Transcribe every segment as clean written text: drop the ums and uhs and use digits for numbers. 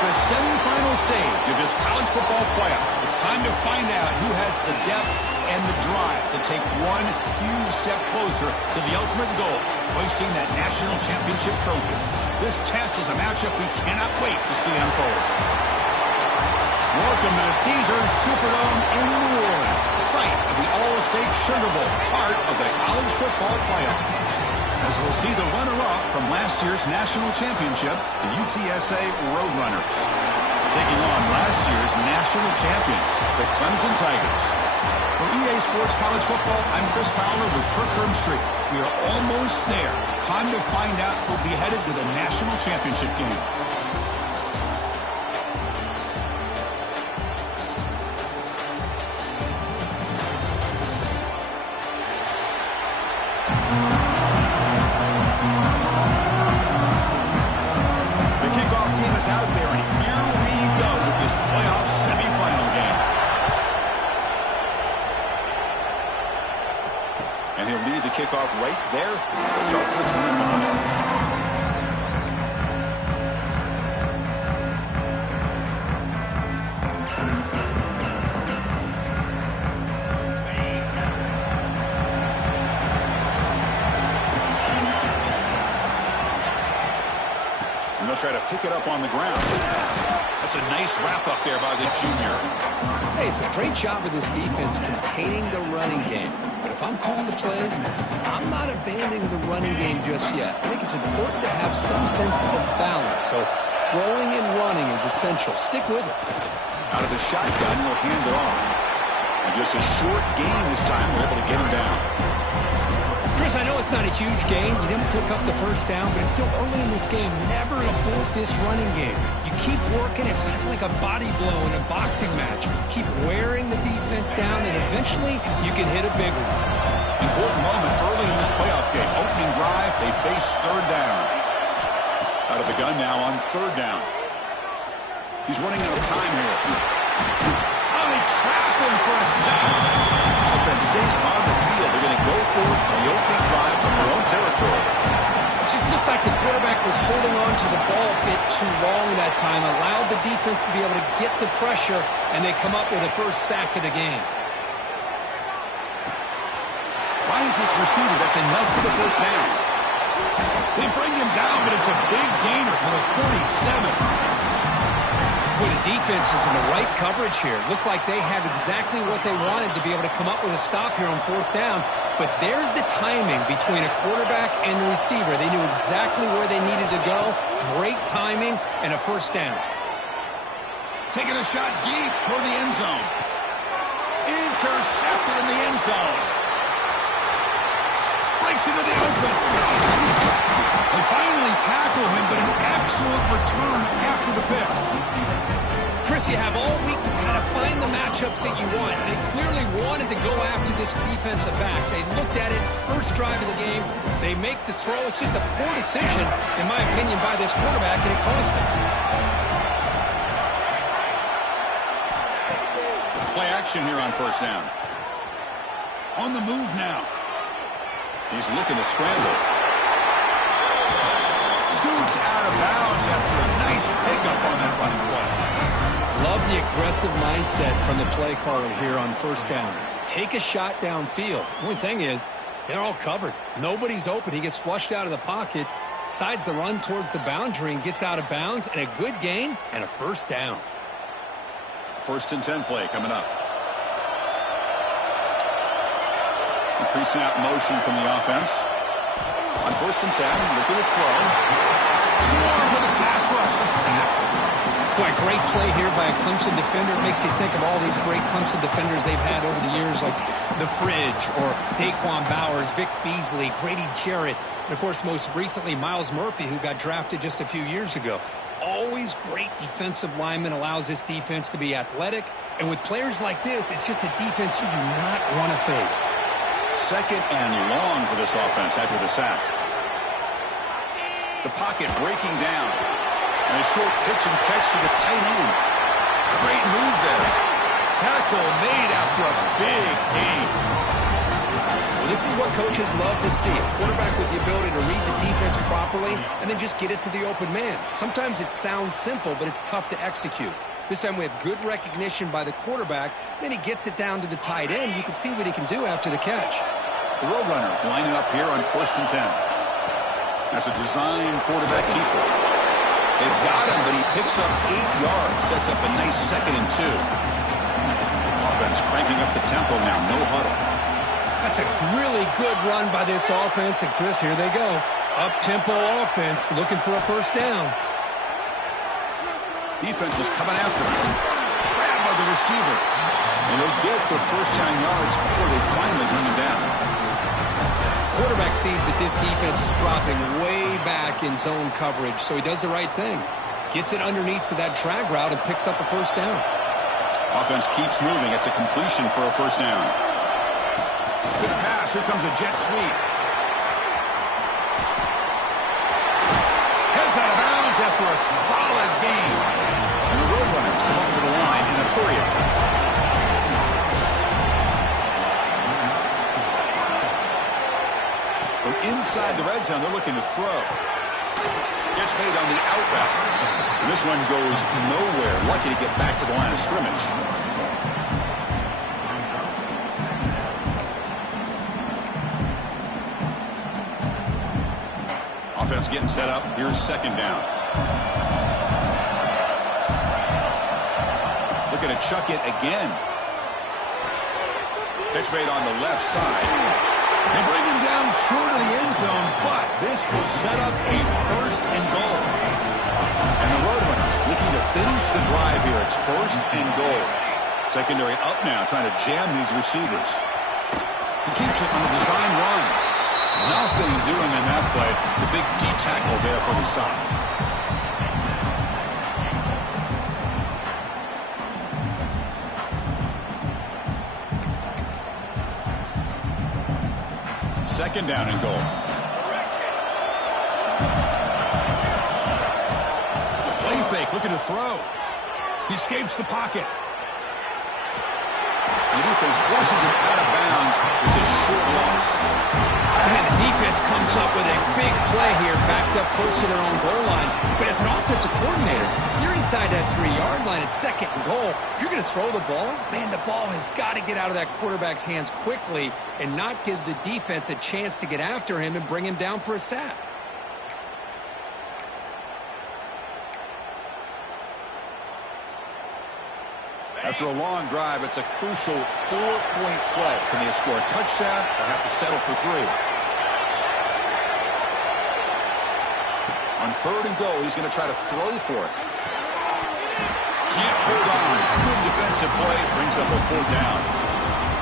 the semifinal stage of this college football playoff. It's time to find out who has the depth and the drive to take one huge step closer to the ultimate goal, hoisting that national championship trophy. This test is a matchup we cannot wait to see unfold. Welcome to the Caesars Superdome in New Orleans, site of the All-State Sugar Bowl, part of the college football playoff. As we'll see the runner-up from last year's national championship, the UTSA Roadrunners, taking on last year's national champions, the Clemson Tigers. For EA Sports College Football, I'm Chris Fowler with Kirk Herbstreit. We are almost there. Time to find out who'll be headed to the national championship game. Out there, and here we go with this playoff semifinal game. And he'll lead the kickoff right there. We'll start with the 25. They'll try to pick it up on the ground. That's a nice wrap up there by the junior. Hey, it's a great job of this defense containing the running game. But if I'm calling the plays, I'm not abandoning the running game just yet. I think it's important to have some sense of balance. So throwing and running is essential. Stick with it. Out of the shotgun, we'll hand it off. And just a short gain this time. We're able to get him down. Chris, I know it's not a huge gain. You didn't pick up the first down, but it's still early in this game. Never abort this running game. You keep working. It's kind of like a body blow in a boxing match. Keep wearing the defense down, and eventually you can hit a big one. Important moment early in this playoff game. Opening drive, they face third down. Out of the gun now on third down. He's running out of time here. Oh, they trap him for a sack. Offense stays on the field. They're going to go for it on the opening drive from their own territory. It just looked like the quarterback was holding on to the ball a bit too long that time, allowed the defense to be able to get the pressure, and they come up with a first sack of the game. Finds his receiver. That's enough for the first down. They bring him down, but it's a big gainer for the 47. Well, the defense is in the right coverage here. Looked like they have exactly what they wanted to be able to come up with a stop here on fourth down. But there's the timing between a quarterback and the receiver. They knew exactly where they needed to go. Great timing and a first down. Taking a shot deep toward the end zone. Intercepted in the end zone. Breaks into the open. They finally tackle him, but an excellent return after the pick. Chris, you have all week to kind of find the matchups that you want. They clearly wanted to go after this defensive back. They looked at it, first drive of the game. They make the throw. It's just a poor decision, in my opinion, by this quarterback, and it cost him. Play action here on first down. On the move now. He's looking to scramble. Scoots out of bounds after a nice pickup on that running play. Love the aggressive mindset from the play caller here on first down. Take a shot downfield. One thing is, they're all covered. Nobody's open. He gets flushed out of the pocket, decides to run towards the boundary and gets out of bounds, and a good gain and a first down. First and 10 play coming up. A pre-snap motion from the offense. On first and 10, looking to throw. Swarm with a pass rush, a sack. Boy, great play here by a Clemson defender. It makes you think of all these great Clemson defenders they've had over the years, like The Fridge or Daquan Bowers, Vic Beasley, Grady Jarrett, and, of course, most recently, Miles Murphy, who got drafted just a few years ago. Always great defensive lineman, allows this defense to be athletic. And with players like this, it's just a defense you do not want to face. Second and long for this offense after the sack. The pocket breaking down. And a short pitch and catch to the tight end. Great move there. Tackle made after a big gain. Well, This is what coaches love to see. A quarterback with the ability to read the defense properly and then just get it to the open man. Sometimes it sounds simple, but it's tough to execute. This time we have good recognition by the quarterback. Then he gets it down to the tight end. You can see what he can do after the catch. The Roadrunners lining up here on 1st and 10. That's a design quarterback keeper. They've got him, but he picks up 8 yards. Sets up a nice 2nd and 2. Offense cranking up the tempo now. No huddle. That's a really good run by this offense. And, Chris, here they go. Up-tempo offense looking for a first down. Defense is coming after him. Grabbed by the receiver. And he'll get the first down yards before they finally bring him down. Quarterback sees that this defense is dropping way back in zone coverage, so he does the right thing. Gets it underneath to that drag route and picks up a first down. Offense keeps moving. It's a completion for a first down. Good pass. Here comes a jet sweep. Heads out of bounds after a solid game. And the Roadrunners come over to the line in a hurry. From inside the red zone, they're looking to throw. Catch made on the out route. And this one goes nowhere. Lucky to get back to the line of scrimmage. Offense getting set up. Here's 2nd down. Looking to chuck it again. Catch made on the left side. They bring him down short of the end zone, but this will set up a 1st and goal. And the Roadrunners looking to finish the drive here. It's 1st and goal. Secondary up now, trying to jam these receivers. He keeps it on the design run. Nothing doing in that play. The big D-tackle there for the stop. Second down and goal. A play fake, looking to throw. He escapes the pocket. The defense forces him out of bounds. It's a short loss. Man, the defense comes up with a big play here, backed up close to their own goal line. But as an offensive coordinator, you're inside that 3-yard line at 2nd and goal. If you're going to throw the ball, man, the ball has got to get out of that quarterback's hands quickly and not give the defense a chance to get after him and bring him down for a sack. After a long drive, it's a crucial 4-point play. Can they score a touchdown or have to settle for 3? On 3rd and goal, he's going to try to throw for it. Can't hold on. Good defensive play. Brings up a 4th down.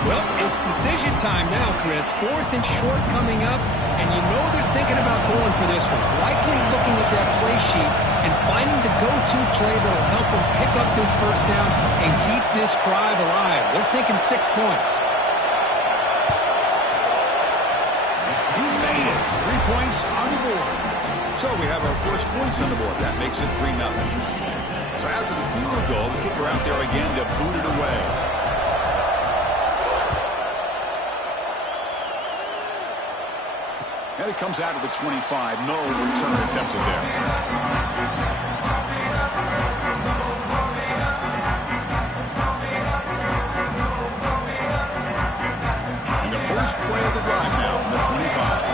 Well, it's decision time now, Chris. 4th and short coming up, and you know they're thinking about going for this one. Likely looking at that play sheet and finding the go-to play that'll help them pick up this first down and keep this drive alive. They're thinking 6 points. He made it. 3 points on the board. So we have our first points on the board. That makes it 3-0. So after the field goal, the kicker out there again to boot it away. And it comes out of the 25. No return attempted there. And the first play of the drive now from the 25.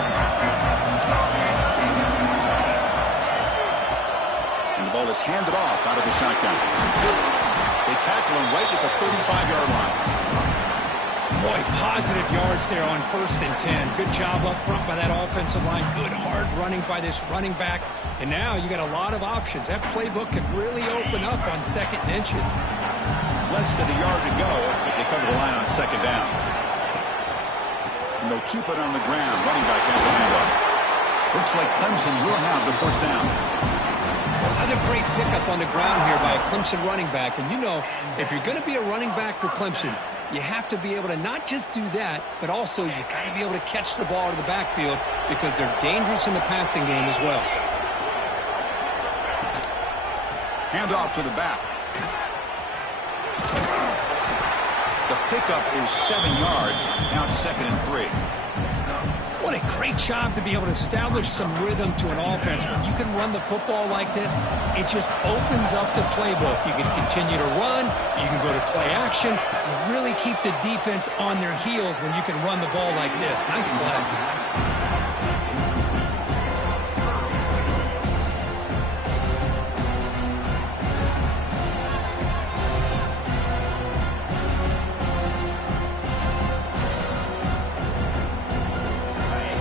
And the ball is handed off out of the shotgun. They tackle him right at the 35-yard line. Boy, positive yards there on 1st and 10. Good job up front by that offensive line. Good hard running by this running back. And now you got a lot of options. That playbook could really open up on 2nd and inches. Less than a yard to go as they come to the line on 2nd down. And they'll keep it on the ground. Running back has the handoff. Looks like Clemson will have the first down. Another great pickup on the ground here by a Clemson running back. And you know, if you're going to be a running back for Clemson, you have to be able to not just do that, but also you got to be able to catch the ball to the backfield because they're dangerous in the passing game as well. Handoff to the back. The pickup is 7 yards. Now it's 2nd and 3. What a great job to be able to establish some rhythm to an offense. When you can run the football like this, it just opens up the playbook. You can continue to run. You can go to play action. You really keep the defense on their heels when you can run the ball like this. Nice play.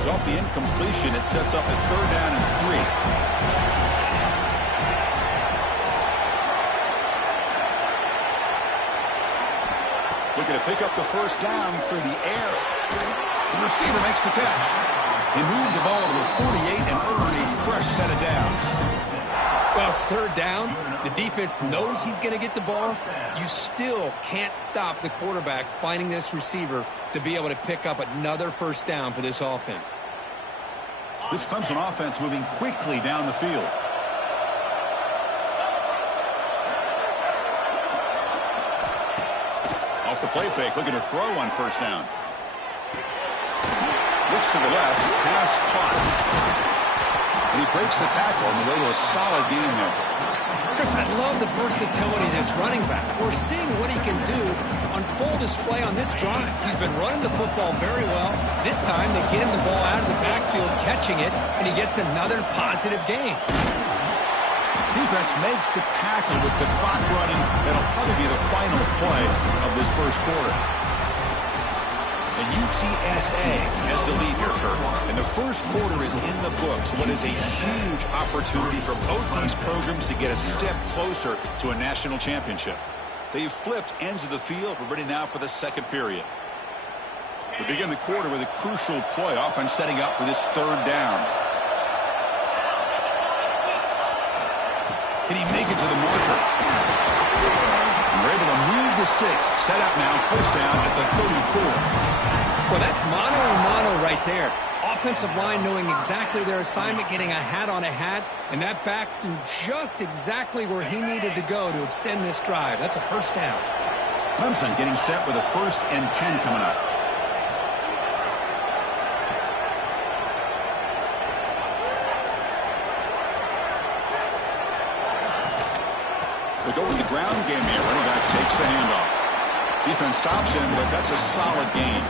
Off the incompletion, it sets up a 3rd down and 3. Looking to pick up the 1st down through the air. The receiver makes the catch. He moved the ball to the 48 and earned a fresh set of downs. Well, it's 3rd down. The defense knows he's going to get the ball. You still can't stop the quarterback finding this receiver to be able to pick up another 1st down for this offense. This Clemson offense moving quickly down the field. Off the play fake, looking to throw on 1st down. Looks to the left, pass caught. And he breaks the tackle on the way to a solid gain there. Chris, I love the versatility of this running back. We're seeing what he can do on full display on this drive. He's been running the football very well. This time they get him the ball out of the backfield, catching it, and he gets another positive gain. Defense makes the tackle with the clock running. That'll probably be the final play of this 1st quarter. The UTSA has the lead here, Kurt. And the 1st quarter is in the books. What is a huge opportunity for both these programs to get a step closer to a national championship. They've flipped ends of the field. We're ready now for the 2nd period. We begin the quarter with a crucial play, often setting up for this 3rd down. Can he make it to the marker? And we're able to move the sticks. Set up now, 1st down at the 34. Well, that's mano a mano right there. Offensive line knowing exactly their assignment, getting a hat on a hat, and that back threw just exactly where he needed to go to extend this drive. That's a 1st down. Clemson getting set with a 1st and 10 coming up. They go with the ground game here. Running back takes the handoff. Defense stops him, but that's a solid gain.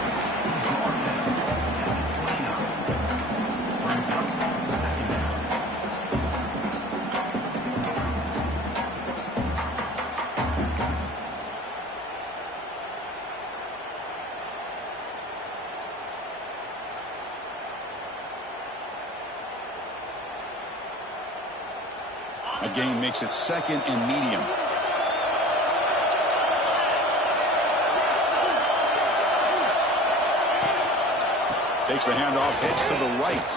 A gain makes it 2nd and medium. Takes the handoff, heads to the right.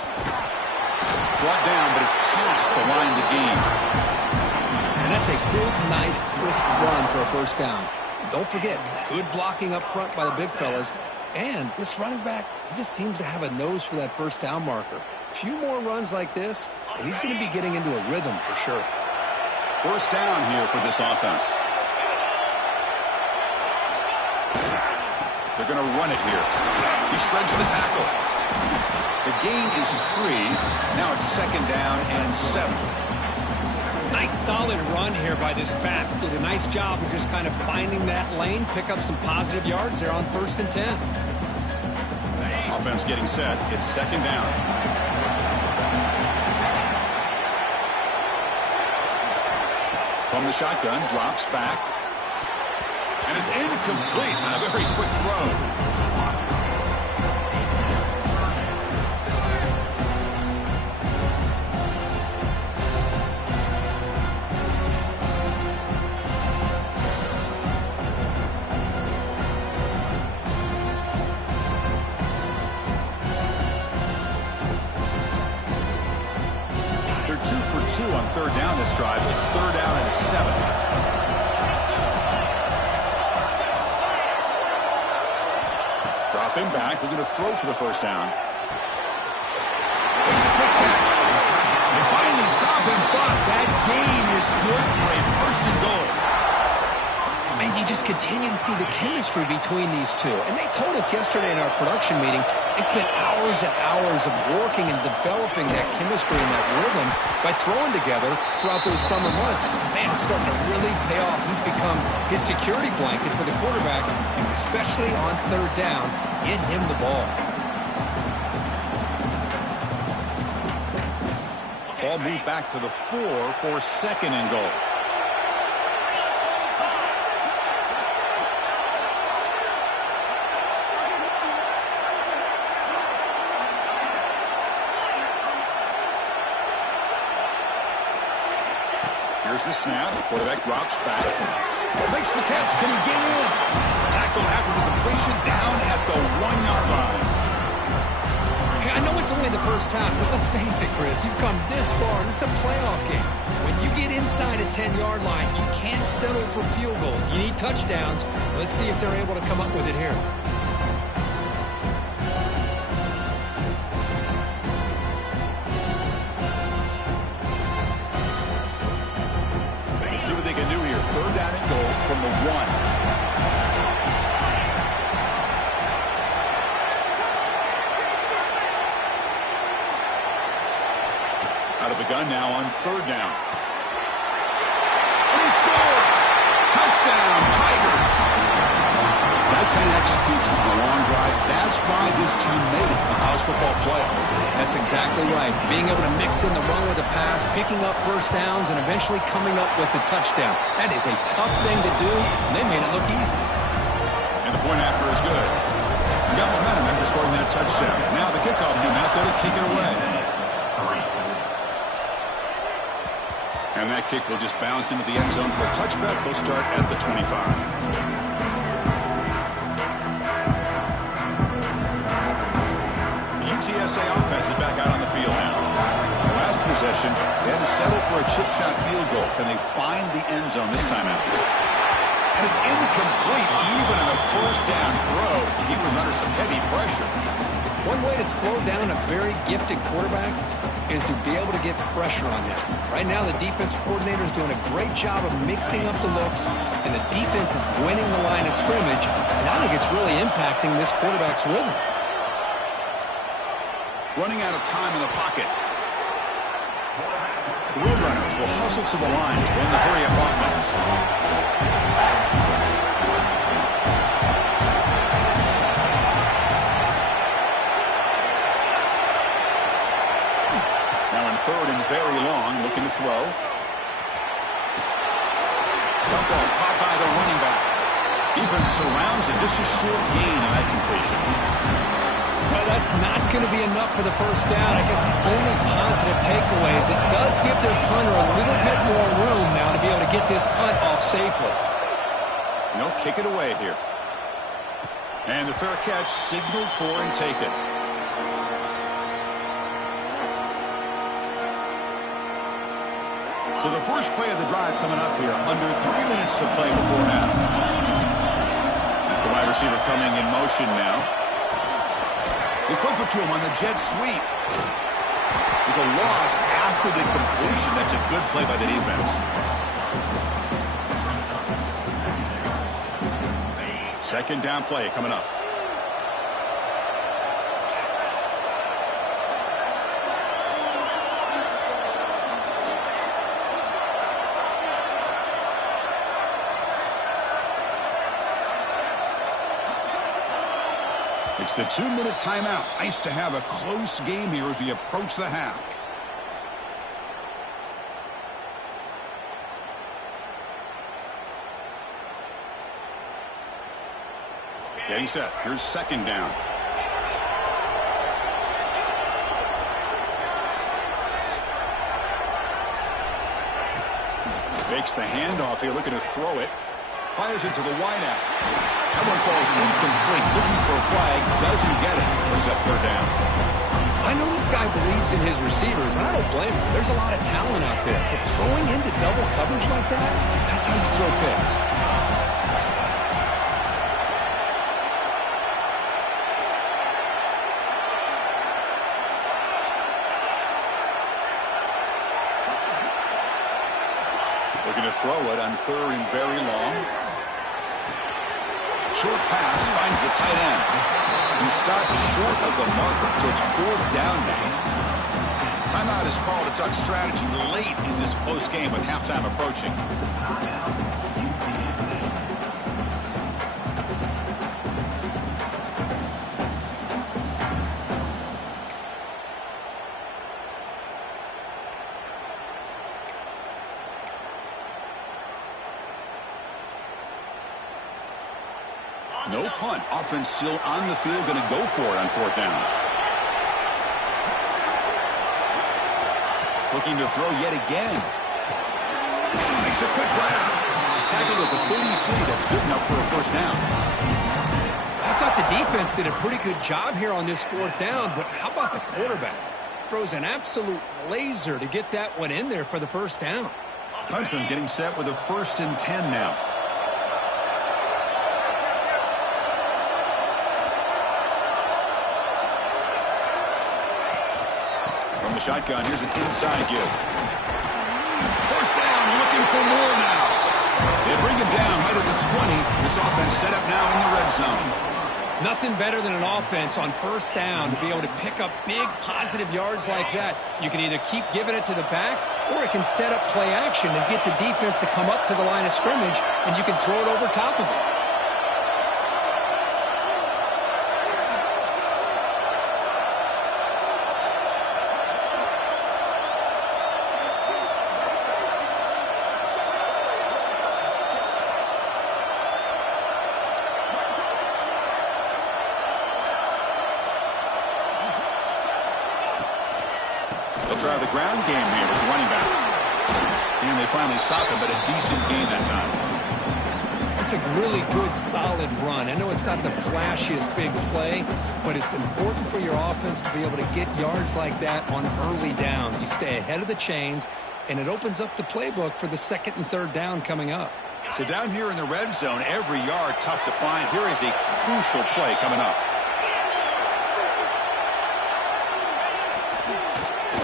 Brought down, but it's past the line to gain. And that's a good, nice, crisp run for a 1st down. Don't forget, good blocking up front by the big fellas. And this running back, he just seems to have a nose for that 1st down marker. A few more runs like this, and he's going to be getting into a rhythm for sure. 1st down here for this offense. They're going to run it here. He shreds the tackle. The gain is 3. Now it's 2nd down and 7. Nice solid run here by this back. Did a nice job of just kind of finding that lane, pick up some positive yards there on 1st and 10. Offense getting set. It's 2nd down. From the shotgun, drops back. And it's incomplete. A very quick throw. They're 2 for 2 on 3rd down this drive. It's 3rd down and 7. Drop him back. We're going to throw for the 1st down. It's a quick catch. They finally stop him, but that gain is good for a 1st and goal. And you just continue to see the chemistry between these two. And they told us yesterday in our production meeting, they spent hours and hours of working and developing that chemistry and that rhythm by throwing together throughout those summer months. And man, it's starting to really pay off. He's become his security blanket for the quarterback, and especially on third down, get him the ball. Ball moved back to the 4 for second and goal. Here's the snap. Quarterback drops back. Makes the catch. Can he get in? Tackled after the completion down at the 1-yard line. Hey, I know it's only the first half, but let's face it, Chris. You've come this far. This is a playoff game. When you get inside a 10-yard line, you can't settle for field goals. You need touchdowns. Let's see if they're able to come up with it here. See what they can do here. Third down and goal from the 1. Out of the gun now on third down. And he scores! Touchdown, Tigers! That kind of execution on a long drive, that's why this team made it to the college football playoff. That's exactly right. Being able to mix in the run with the pass, picking up first downs, and eventually coming up with the touchdown. That is a tough thing to do, and they made it look easy. And the point after is good. We got momentum after scoring that touchdown. Now the kickoff team out there to kick it away. And that kick will just bounce into the end zone for a touchback. They'll start at the 25. UTSA offense is back out on the field now. Last possession, they had to settle for a chip shot field goal. Can they find the end zone this time out? And it's incomplete even on a first down throw. He was under some heavy pressure. One way to slow down a very gifted quarterback is to be able to get pressure on him. Right now, the defensive coordinator is doing a great job of mixing up the looks, and the defense is winning the line of scrimmage, and I think it's really impacting this quarterback's rhythm. Running out of time in the pocket. The Roadrunners will hustle to the line to run the hurry-up offense. Now in third and very long, looking to throw. Dump off caught by the running back. Defense surrounds it. Just a short gain on that completion. Well, that's not going to be enough for the first down. I guess the only positive takeaway is it does give their punter a little bit more room now to be able to get this punt off safely. They'll kick it away here. And the fair catch signaled for and taken. So the first play of the drive coming up here. Under 3 minutes to play before half. That's the wide receiver coming in motion now. They flip it to him on the jet sweep. There's a loss after the completion. That's a good play by the defense. Second down play coming up. It's the 2-minute timeout. Nice to have a close game here as we approach the half. Getting set. Here's second down. Fakes the handoff here, looking to throw it. Fires it to the wideout. That one falls incomplete. Looking for a flag. Doesn't get it. Brings up third down. I know this guy believes in his receivers, and I don't blame him. There's a lot of talent out there. But throwing into double coverage like that, that's how you throw picks. Looking to throw it on third and very long. Short pass finds the tight end. He stopped short of the marker, so it's 4th down now. Timeout is called to Duck strategy late in this close game with halftime approaching. No punt. Offense still on the field, going to go for it on 4th down. Looking to throw yet again. Makes a quick grab. Tackled at the 33. That's good enough for a 1st down. I thought the defense did a pretty good job here on this 4th down, but how about the quarterback? Throws an absolute laser to get that one in there for the 1st down. Hudson getting set with a 1st and 10 now. From the shotgun, here's an inside give. 1st down, looking for more now. They bring him down right at the 20. This offense set up now in the red zone. Nothing better than an offense on 1st down to be able to pick up big positive yards like that. You can either keep giving it to the back, or it can set up play action and get the defense to come up to the line of scrimmage, and you can throw it over top of it. Try the ground game here with the running back. And they finally stop him, but a decent gain that time. It's a really good, solid run. I know it's not the flashiest big play, but it's important for your offense to be able to get yards like that on early downs. You stay ahead of the chains, and it opens up the playbook for the 2nd and 3rd down coming up. So down here in the red zone, every yard tough to find. Here is a crucial play coming up.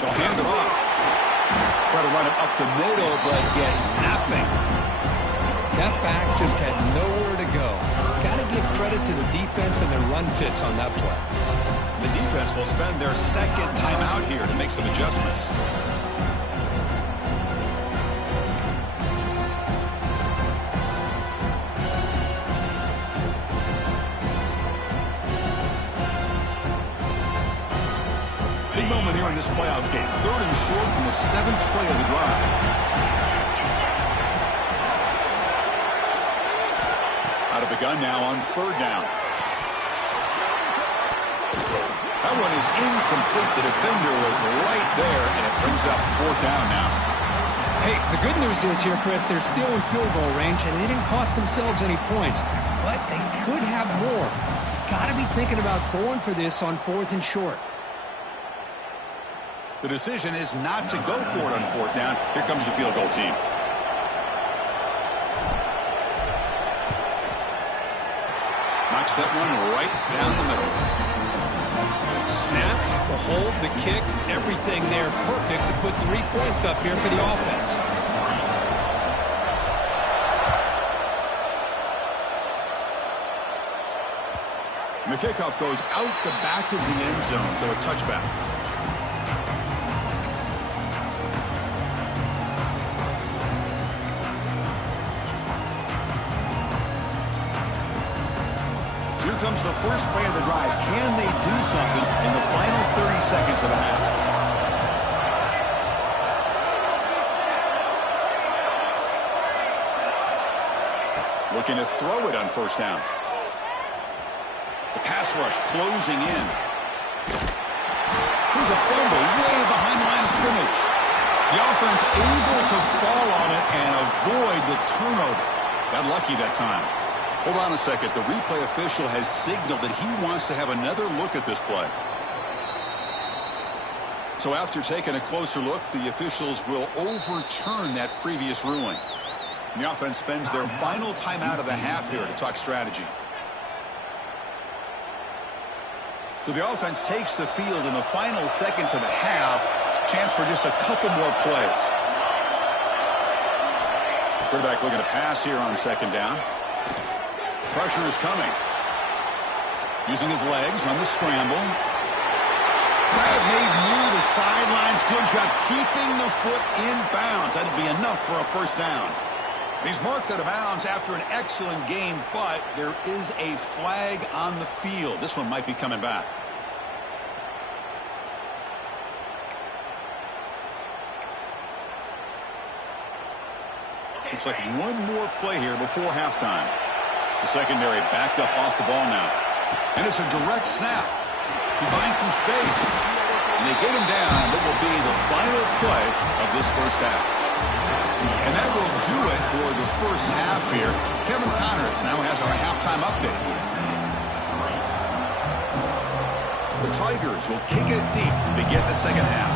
They'll hand it off. Try to run it up the middle, but get nothing. That back just had nowhere to go. Got to give credit to the defense and their run fits on that play. The defense will spend their 2nd timeout here to make some adjustments. Big moment here in this playoff game. 3rd and short from the 7th play of the drive. Out of the gun now on 3rd down. That one is incomplete. The defender was right there, and it brings up 4th down now. Hey, the good news is here, Chris, they're still in field goal range, and they didn't cost themselves any points. But they could have more. Got to be thinking about going for this on 4th and short. The decision is not to go for it on 4th down. Here comes the field goal team. Knocks that one right down the middle. Snap, the hold, the kick, everything there perfect to put 3 points up here for the offense. And the kickoff goes out the back of the end zone, so a touchback. Here comes the first play of the drive. Can they do something in the final 30 seconds of the half? Looking to throw it on 1st down. The pass rush closing in. Here's a fumble way behind the line of scrimmage. The offense able to fall on it and avoid the turnover. Got lucky that time. Hold on a second. The replay official has signaled that he wants to have another look at this play. So after taking a closer look, the officials will overturn that previous ruling. And the offense spends their final timeout of the half here to talk strategy. So the offense takes the field in the final seconds of the half. Chance for just a couple more plays. Quarterback looking to pass here on 2nd down. Pressure is coming. Using his legs on the scramble. That made near the sidelines. Good job keeping the foot in bounds. That'll be enough for a first down. He's marked out of bounds after an excellent game, but there is a flag on the field. This one might be coming back. Looks like one more play here before halftime. The secondary backed up off the ball now. And it's a direct snap. He finds some space. And they get him down. That will be the final play of this first half. And that will do it for the first half here. Kevin Connors now has our halftime update. The Tigers will kick it deep to begin the second half.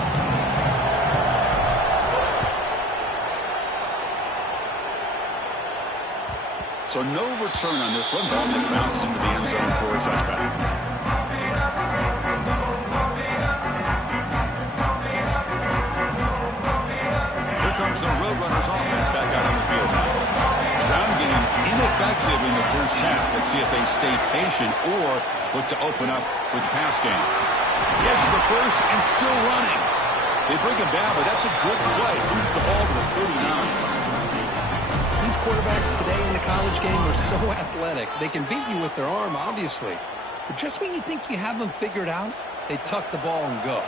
So no return on this one. Ball just bounces into the end zone for a touchback. Here comes the Roadrunners offense back out on the field now. Ground game ineffective in the first half. Let's see if they stay patient or look to open up with the pass game. Gets the first and still running. They bring him down, but that's a good play. Moves the ball to the 39. These quarterbacks today in the college game are so athletic. They can beat you with their arm, obviously. But just when you think you have them figured out, they tuck the ball and go.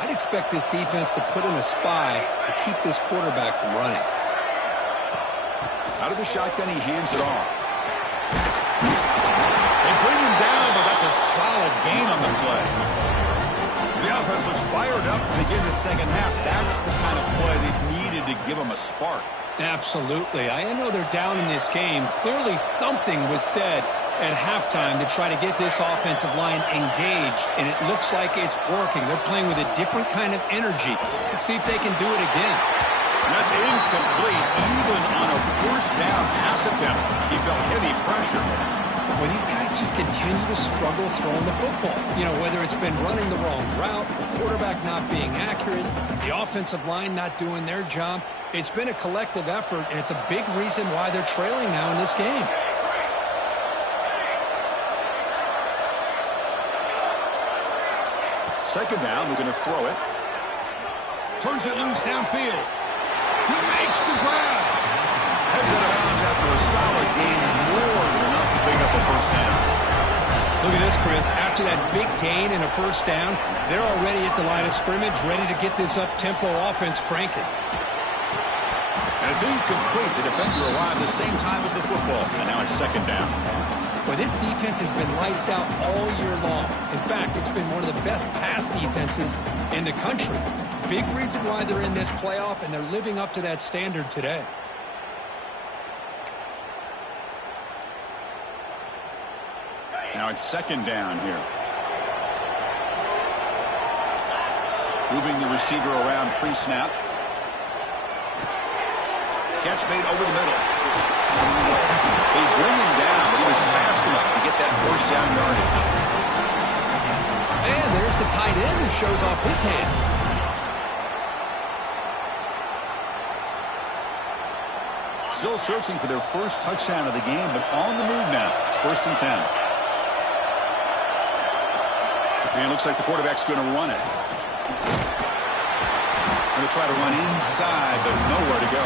I'd expect this defense to put in a spy to keep this quarterback from running. Out of the shotgun, he hands it off. They bring him down, but that's a solid gain on the play. The offense looks fired up to begin the second half. That's the kind of play they needed to give them a spark. Absolutely. I know they're down in this game. Clearly something was said at halftime to try to get this offensive line engaged, and it looks like it's working. They're playing with a different kind of energy. Let's see if they can do it again. And that's incomplete. Even on a first down pass attempt, he felt heavy pressure. Well, these guys just continue to struggle throwing the football. You know, whether it's been running the wrong route, the quarterback not being accurate, the offensive line not doing their job. It's been a collective effort, and it's a big reason why they're trailing now in this game. Second down, we're going to throw it. Turns it loose downfield. He makes the grab. Heads out of bounds after a solid game, more than enough to pick up a first down. Look at this, Chris. After that big gain and a first down, they're already at the line of scrimmage, ready to get this up-tempo offense cranking. And it's incomplete. The defender arrived the same time as the football, and now it's second down. Well, this defense has been lights out all year long. In fact, it's been one of the best pass defenses in the country. Big reason why they're in this playoff, and they're living up to that standard today. Now it's second down here. Moving the receiver around pre-snap. Catch made over the middle. They bring him down, but he was fast enough to get that first down yardage. And there's the tight end who shows off his hands. Still searching for their first touchdown of the game, but on the move now. It's 1st and 10. And it looks like the quarterback's going to run it. Going to try to run inside, but nowhere to go.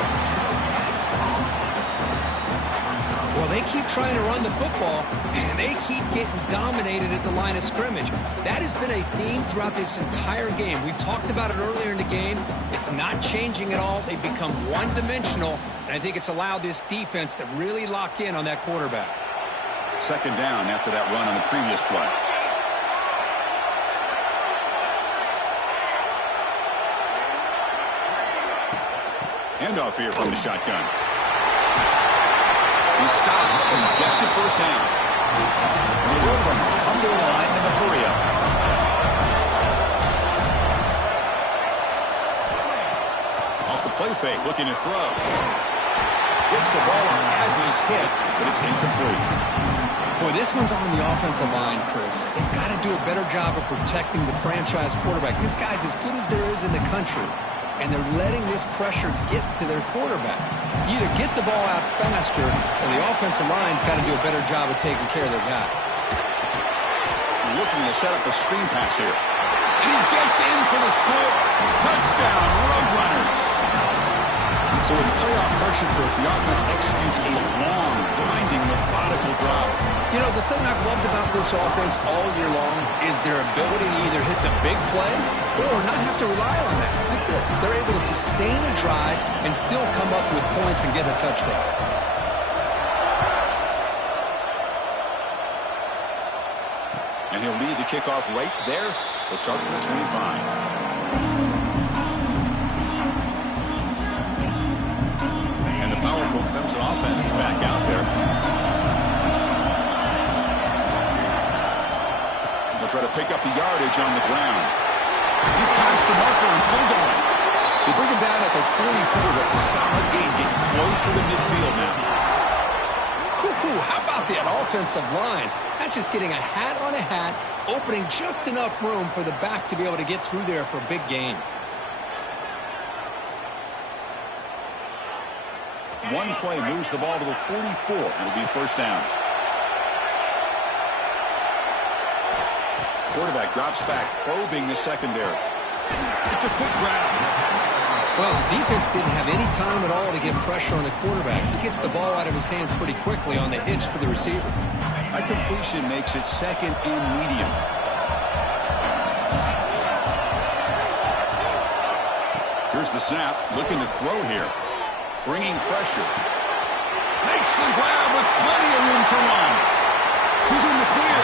Well, they keep trying to run the football, and they keep getting dominated at the line of scrimmage. That has been a theme throughout this entire game. We've talked about it earlier in the game. It's not changing at all. They've become one-dimensional, and I think it's allowed this defense to really lock in on that quarterback. Second down after that run on the previous play. Handoff here from the shotgun. He stopped and gets a first down. And the Roadrunners come to the line in the hurry-up. Off the play fake, looking to throw. Gets the ball up as he's hit, but it's incomplete. Boy, this one's on the offensive line, Chris. They've got to do a better job of protecting the franchise quarterback. This guy's as good as there is in the country. and they're letting this pressure get to their quarterback. You either get the ball out faster, or the offensive line's got to do a better job of taking care of their guy. Looking to set up a screen pass here. And he gets in for the score. Touchdown, Roadrunners. So with playoff pressure, the offense executes a long, grinding, methodical drive. You know, the thing I've loved about this offense all year long is their ability to either hit the big play or not have to rely on that. Like this. They're able to sustain a drive and still come up with points and get a touchdown. And he'll lead the kickoff right there. They'll start from the 25. And the powerful Clemson offense is back out there. They'll try to pick up the yardage on the ground. He's past the marker and still going. They bring him down at the 44. That's a solid gain, getting closer to midfield now. How about that offensive line? That's just getting a hat on a hat, opening just enough room for the back to be able to get through there for a big gain. One play moves the ball to the 44. It'll be first down. Quarterback drops back, probing the secondary. It's a quick grab. Well, the defense didn't have any time at all to get pressure on the quarterback. He gets the ball out of his hands pretty quickly on the hitch to the receiver. A completion makes it second and medium. Here's the snap. Looking to throw here. Bringing pressure. Makes the grab with plenty of room to run. Who's in the clear?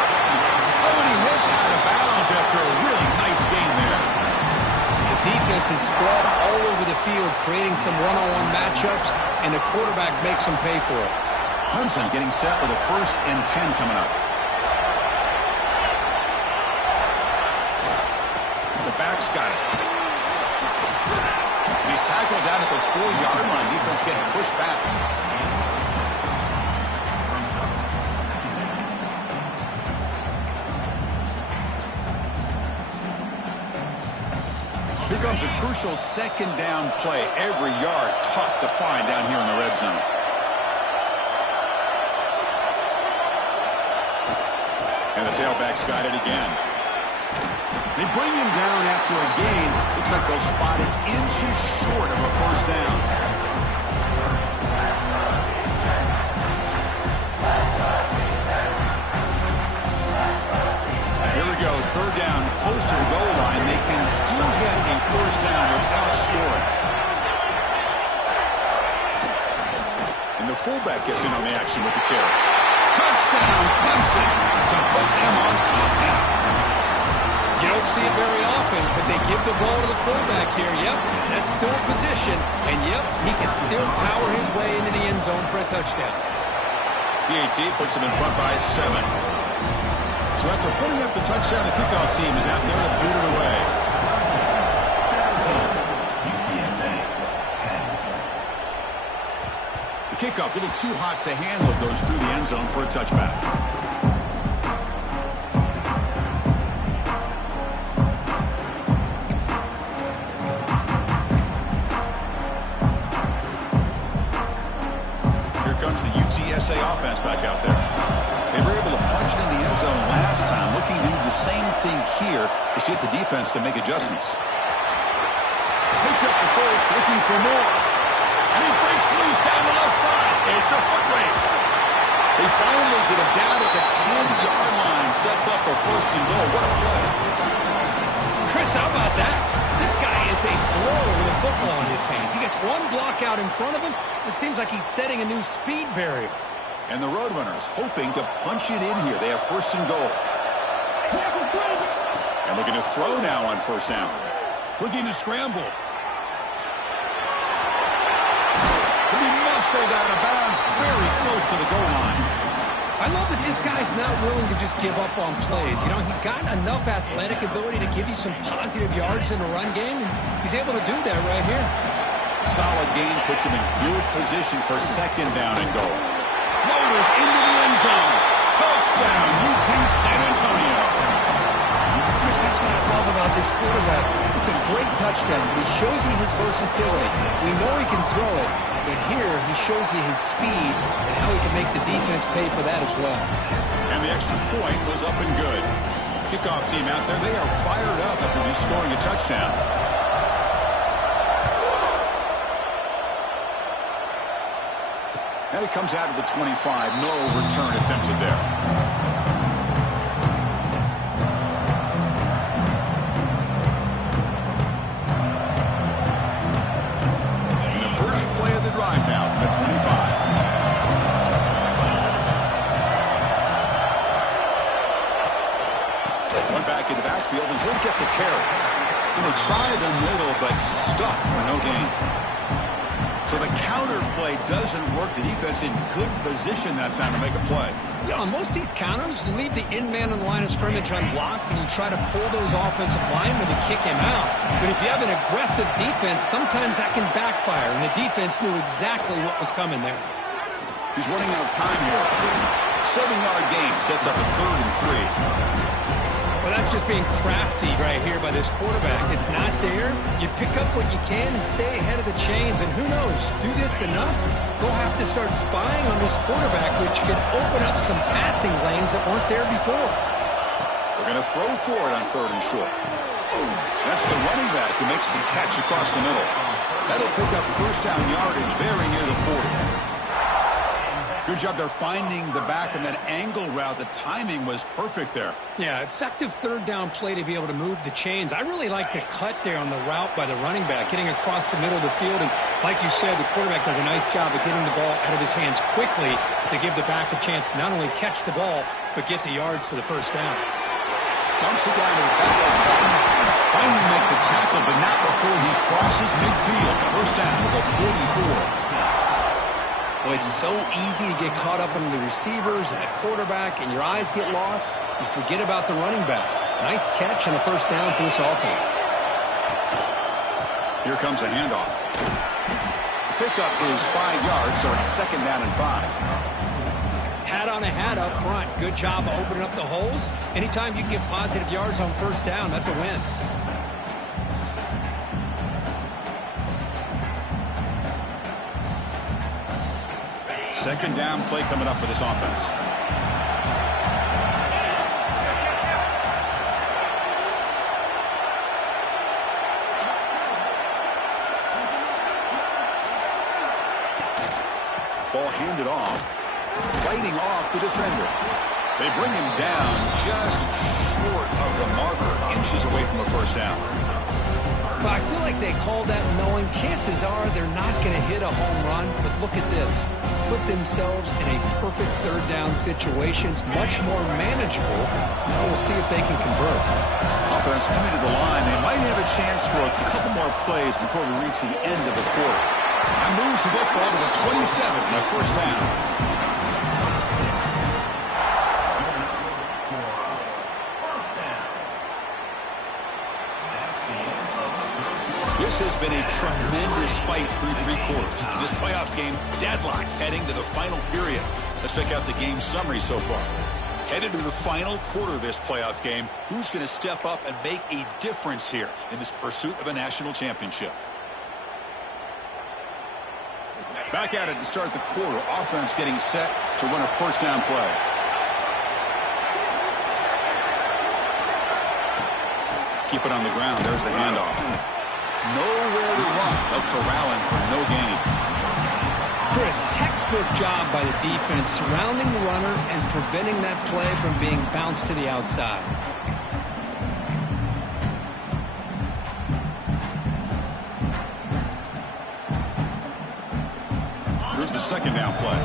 Oh, and he heads out of bounds after a really nice gain there. The defense is spread all over the field, creating some one-on-one matchups, and the quarterback makes them pay for it. Clemson getting set with a 1st and 10 coming up. The back's got it. He's tackled down at the 4-yard line. Defense getting pushed back. Here comes a crucial second down play. Every yard tough to find down here in the red zone. And the tailback's got it again. They bring him down after a gain. Looks like they'll spot it inches short of a first down. Here we go, 3rd down, close to the goal line. They can still get a first down without scoring. And the fullback gets in on the action with the carry. Touchdown, Clemson, to put them on top now. You don't see it very often, but they give the ball to the fullback here. Yep, that's still position. And, yep, he can still power his way into the end zone for a touchdown. PAT puts him in front by 7. So after putting up the touchdown, the kickoff team is out there to boot it away. The kickoff a little too hot to handle. Goes through the end zone for a touchback. Here comes the UTSA offense back out there. They were able to punch it in the end zone last time, looking to do the same thing here to see if the defense can make adjustments. Picks up the first, looking for more. And he breaks loose down the left side. It's a foot race. They finally get him down at the 10-yard line. Sets up a 1st and goal. What a play. Chris, how about that? This guy is a thrower with a football in his hands. He gets one block out in front of him. It seems like he's setting a new speed barrier. And the Roadrunners hoping to punch it in here. They have 1st and goal. And looking to throw now on 1st down. Looking to scramble. He'll be muscled out of bounds very close to the goal line. I love that this guy's not willing to just give up on plays. You know, he's got enough athletic ability to give you some positive yards in the run game, and he's able to do that right here. Solid gain puts him in good position for 2nd down and goal. Motors into the end zone. Touchdown, UT San Antonio. Chris, that's what I love about with this quarterback. It's a great touchdown, but he shows you his versatility. We know he can throw it, but here he shows you his speed and how he can make the defense pay for that as well. And the extra point was up and good. Kickoff team out there, they are fired up after just scoring a touchdown. And it comes out to the 25. No return attempted there. And the first play of the drive now from the 25. One back in the backfield, and he'll get the carry. And they try the middle, but stuck for no gain. So the counter play doesn't work. The defense in good position that time to make a play. You know, on most of these counters, you leave the in man on the line of scrimmage unblocked, and you try to pull those offensive linemen to kick him out. But if you have an aggressive defense, sometimes that can backfire, and the defense knew exactly what was coming there. He's running out of time here. 7-yard gain sets up a 3rd and 3. Well, that's just being crafty right here by this quarterback. It's not there. You pick up what you can and stay ahead of the chains. And who knows, do this enough, they'll have to start spying on this quarterback, which could open up some passing lanes that weren't there before. They're going to throw for it on 3rd and short. That's the running back who makes the catch across the middle. That'll pick up first down yardage very near the 40. Good job there finding the back in that angle route. The timing was perfect there. Yeah, effective 3rd down play to be able to move the chains. I really like the cut there on the route by the running back, getting across the middle of the field. And like you said, the quarterback does a nice job of getting the ball out of his hands quickly to give the back a chance to not only catch the ball, but get the yards for the first down. Dumps it down to the back. Finally make the tackle, but not before he crosses midfield. First down to the 44. Well, it's so easy to get caught up in the receivers and the quarterback, and your eyes get lost. You forget about the running back. Nice catch and a first down for this offense. Here comes a handoff. Pickup is 5 yards, so it's 2nd down and 5. Hat on a hat up front. Good job of opening up the holes. Anytime you can get positive yards on first down, that's a win. Second down play coming up for this offense. Ball handed off. Fighting off the defender. They bring him down just short of the marker, inches away from a first down. But I feel like they called that knowing chances are they're not going to hit a home run. But look at this. Put themselves in a perfect 3rd down situation. It's much more manageable. Now we'll see if they can convert. Offense coming to the line. They might have a chance for a couple more plays before we reach the end of the quarter. That moves the football to the 27 and a first down. This has been a tremendous fight through 3 quarters. This playoff game deadlocked heading to the final period. Let's check out the game summary so far. Headed to the final quarter of this playoff game, who's going to step up and make a difference here in this pursuit of a national championship? Back at it to start the quarter. Offense getting set to run a first down play. Keep it on the ground. There's the handoff. Nowhere to run. They'll corral him for no gain. Chris, textbook job by the defense surrounding the runner and preventing that play from being bounced to the outside. Here's the second down play.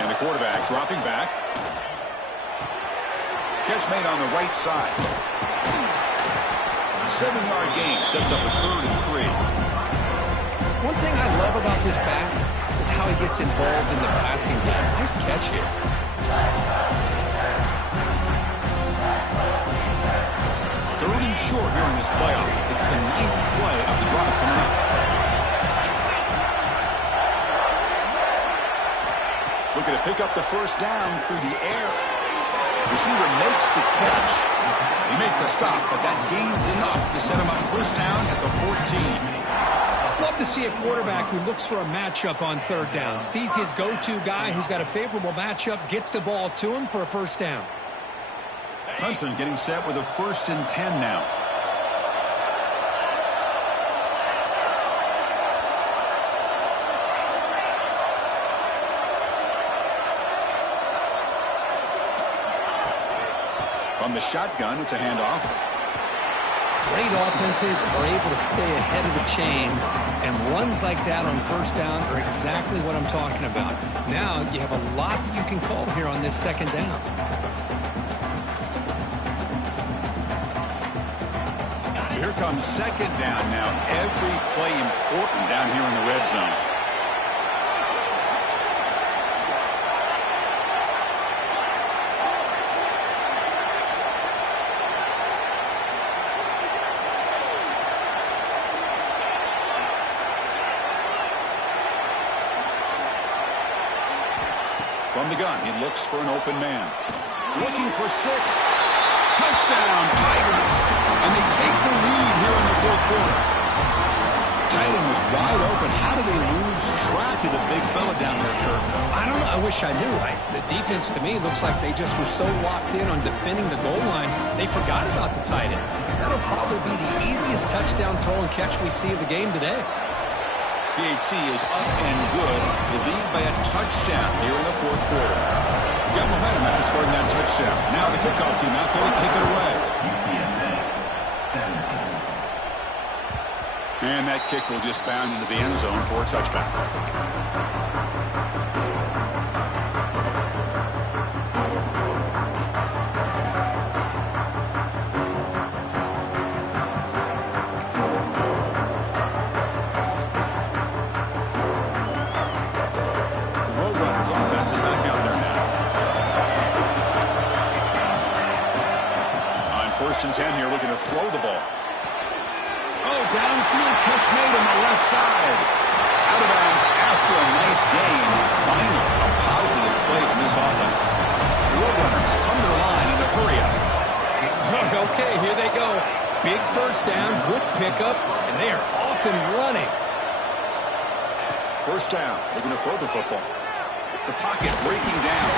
And the quarterback dropping back. Catch made on the right side. 7-yard gain sets up a 3rd and 3. One thing I love about this back is how he gets involved in the passing game. Nice catch here. 3rd and short here in this playoff. It's the 9th play of the drive coming up. Looking to pick up the first down through the air. Receiver makes the catch. He made the stop, but that gains enough to set him up first down at the 14. Love to see a quarterback who looks for a matchup on third down. Sees his go-to guy who's got a favorable matchup, gets the ball to him for a first down. Clemson getting set with a 1st and 10 now. From the shotgun, it's a handoff. Great offenses are able to stay ahead of the chains, and runs like that on first down are exactly what I'm talking about. Now you have a lot that you can call here on this second down. So here comes second down now. Every play important down here in the red zone. From the gun, he looks for an open man. Looking for 6. Touchdown, Tigers. And they take the lead here in the fourth quarter. Tight end was wide open. How do they lose track of the big fella down there, Kirk? I don't know. I wish I knew. The defense, to me, looks like they just were so locked in on defending the goal line, they forgot about the tight end. That'll probably be the easiest touchdown throw and catch we see of the game today. PAT is up and good. They lead by a touchdown here in the fourth quarter. Got momentum after scoring that touchdown. Now the kickoff team out there to kick it away. And that kick will just bound into the end zone for a touchback. Offense is back out there now. On 1st and 10 here, looking to throw the ball. Oh, downfield catch made on the left side. Out of bounds after a nice gain. Finally, a positive play from this offense. The Roadrunners come to the line in the hurry-up. Okay, here they go. Big first down, good pickup, and they are off and running. First down, looking to throw the football. The pocket breaking down.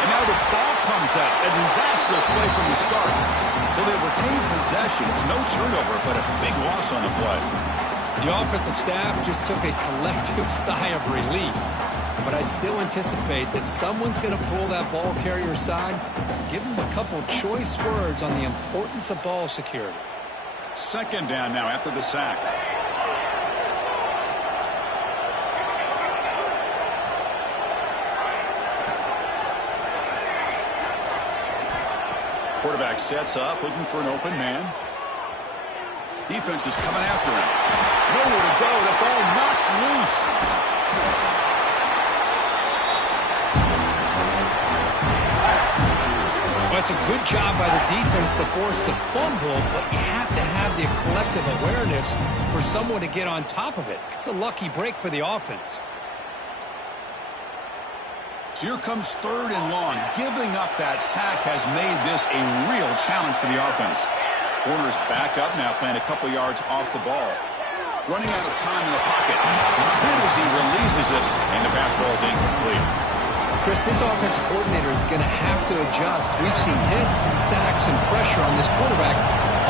And now the ball comes out. A disastrous play from the start. So they retain possession. It's no turnover, but a big loss on the play. The offensive staff just took a collective sigh of relief. But I'd still anticipate that someone's going to pull that ball carrier aside, give them a couple choice words on the importance of ball security. Second down now after the sack. Quarterback sets up, looking for an open man. Defense is coming after him. Nowhere to go. The ball knocked loose. Well, it's a good job by the defense to force the fumble, but you have to have the collective awareness for someone to get on top of it. It's a lucky break for the offense. So here comes 3rd and long. Giving up that sack has made this a real challenge for the offense. Corner's back up now, playing a couple yards off the ball. Running out of time in the pocket. Good as he releases it, and the pass ball is incomplete. Chris, this offensive coordinator is going to have to adjust. We've seen hits and sacks and pressure on this quarterback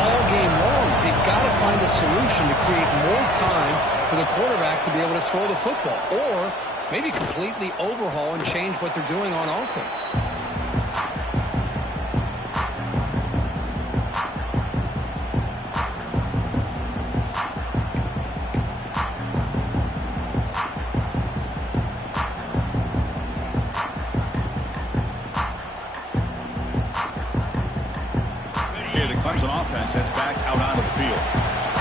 all game long. They've got to find a solution to create more time for the quarterback to be able to throw the football, or maybe completely overhaul and change what they're doing on offense. Okay, the Clemson offense heads back out onto the field.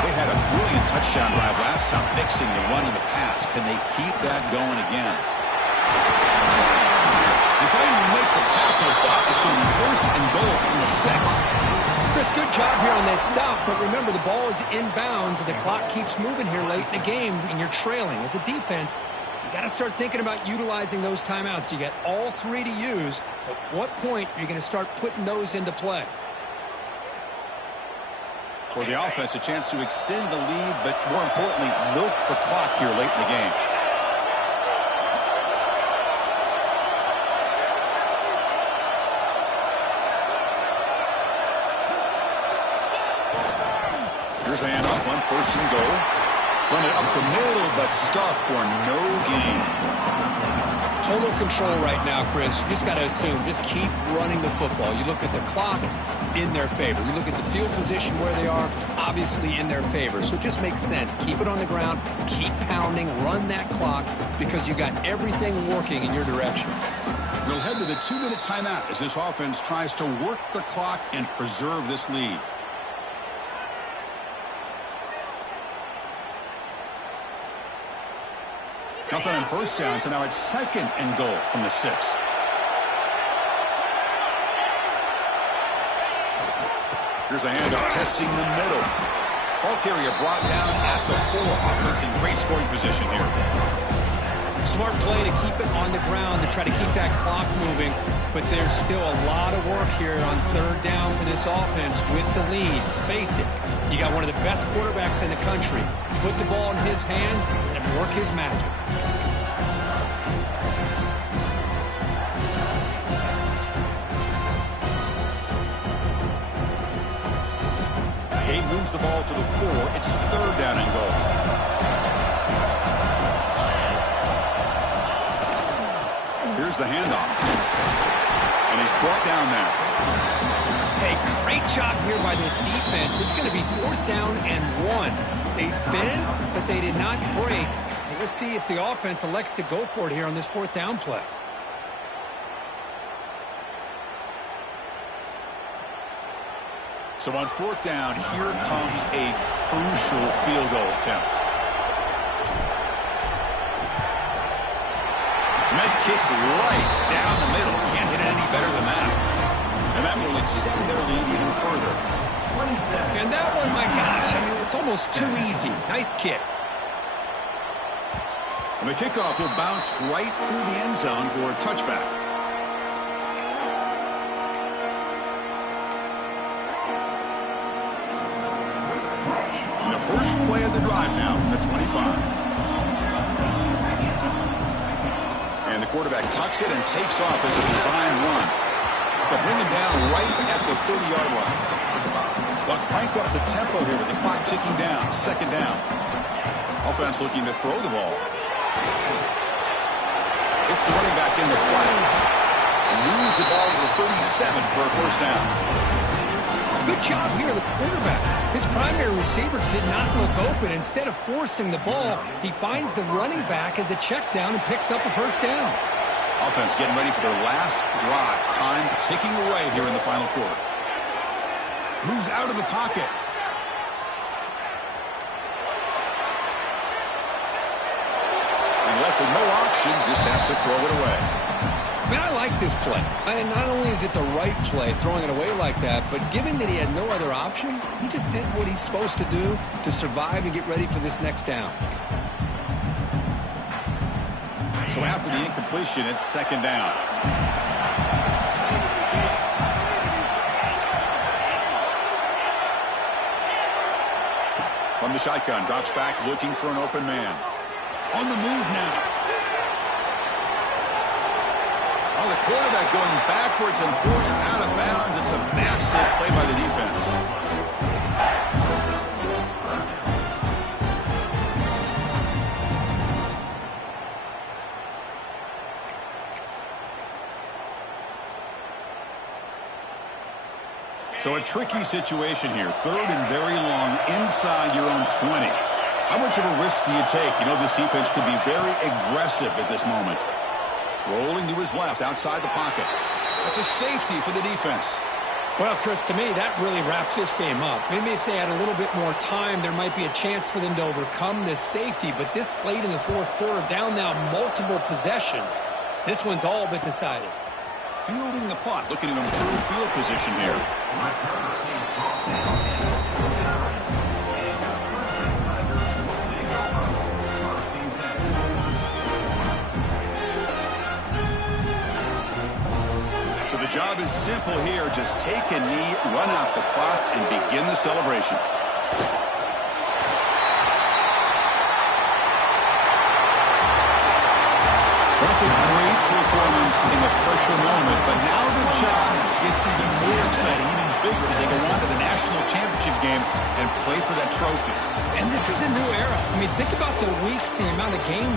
They had a brilliant touchdown drive last time, mixing the run and the pass. Can they keep that going again? If they make the tackle, but it's going to be 1st and goal from the 6. Chris, good job here on that stop, but remember the ball is inbounds and the clock keeps moving here late in the game and you're trailing. As a defense, You got to start thinking about utilizing those timeouts. You got all 3 to use. At what point are you going to start putting those into play? For the offense, a chance to extend the lead, but more importantly, milk the clock here late in the game. Here's the handoff on 1st and goal. Run it up the middle, but stuffed for no gain. Total control right now, Chris. You just got to assume, just keep running the football. You look at the clock, in their favor. You look at the field position where they are, obviously in their favor. So it just makes sense. Keep it on the ground, keep pounding, run that clock, because you got everything working in your direction. We'll head to the 2-minute timeout as this offense tries to work the clock and preserve this lead. Nothing on 1st down, so now it's 2nd and goal from the 6. Here's the handoff, testing the middle. Ball carrier brought down at the 4. Offense in great scoring position here. Smart play to keep it on the ground, to try to keep that clock moving. But there's still a lot of work here on 3rd down for this offense with the lead. Face it, you got one of the best quarterbacks in the country. Put the ball in his hands, let him work his magic. He moves the ball to the 4. It's 3rd down and goal. Here's the handoff. And he's brought down there. Hey, great job here by this defense. It's going to be 4th down and 1. They bent, but they did not break. And we'll see if the offense elects to go for it here on this 4th down play. So on 4th down, here comes a crucial field goal attempt. Med kick right down the middle. Can't hit it any better than that. And that will extend their lead even further. And that one, my gosh, I mean, it's almost too easy. Nice kick. And the kickoff will bounce right through the end zone for a touchback. First play of the drive now from the 25. And the quarterback tucks it and takes off as a design run. They'll bring him down right at the 30-yard line. They'll crank up the tempo here with the clock ticking down. 2nd down. Offense looking to throw the ball. It's the running back in the flat. And moves the ball to the 37 for a 1st down. Good job here, the quarterback. His primary receiver did not look open. Instead of forcing the ball, he finds the running back as a check down and picks up a 1st down. Offense getting ready for their last drive. Time ticking away here in the final quarter. Moves out of the pocket. And left with no option, just has to throw it away. I mean, I like this play. And not only is it the right play, throwing it away like that, but given that he had no other option, he just did what he's supposed to do to survive and get ready for this next down. So after the incompletion, it's 2nd down. From the shotgun, drops back, looking for an open man. On the move now. Oh, the quarterback going backwards and forced out of bounds. It's a massive play by the defense. So a tricky situation here. 3rd and very long inside your own 20. How much of a risk do you take? You know this defense could be very aggressive at this moment. Rolling to his left, outside the pocket. That's a safety for the defense. Well, Chris, to me, that really wraps this game up. Maybe if they had a little bit more time, there might be a chance for them to overcome this safety. But this late in the 4th quarter, down now multiple possessions, this one's all but decided. Fielding the punt, looking to improve field position here. simple here. Just take a knee, run out the clock, and begin the celebration. That's a great performance in the pressure moment, but now the job gets even more exciting, even bigger as they go on to the national championship game and play for that trophy. And this is a new era. I mean, think about the weeks, the amount of games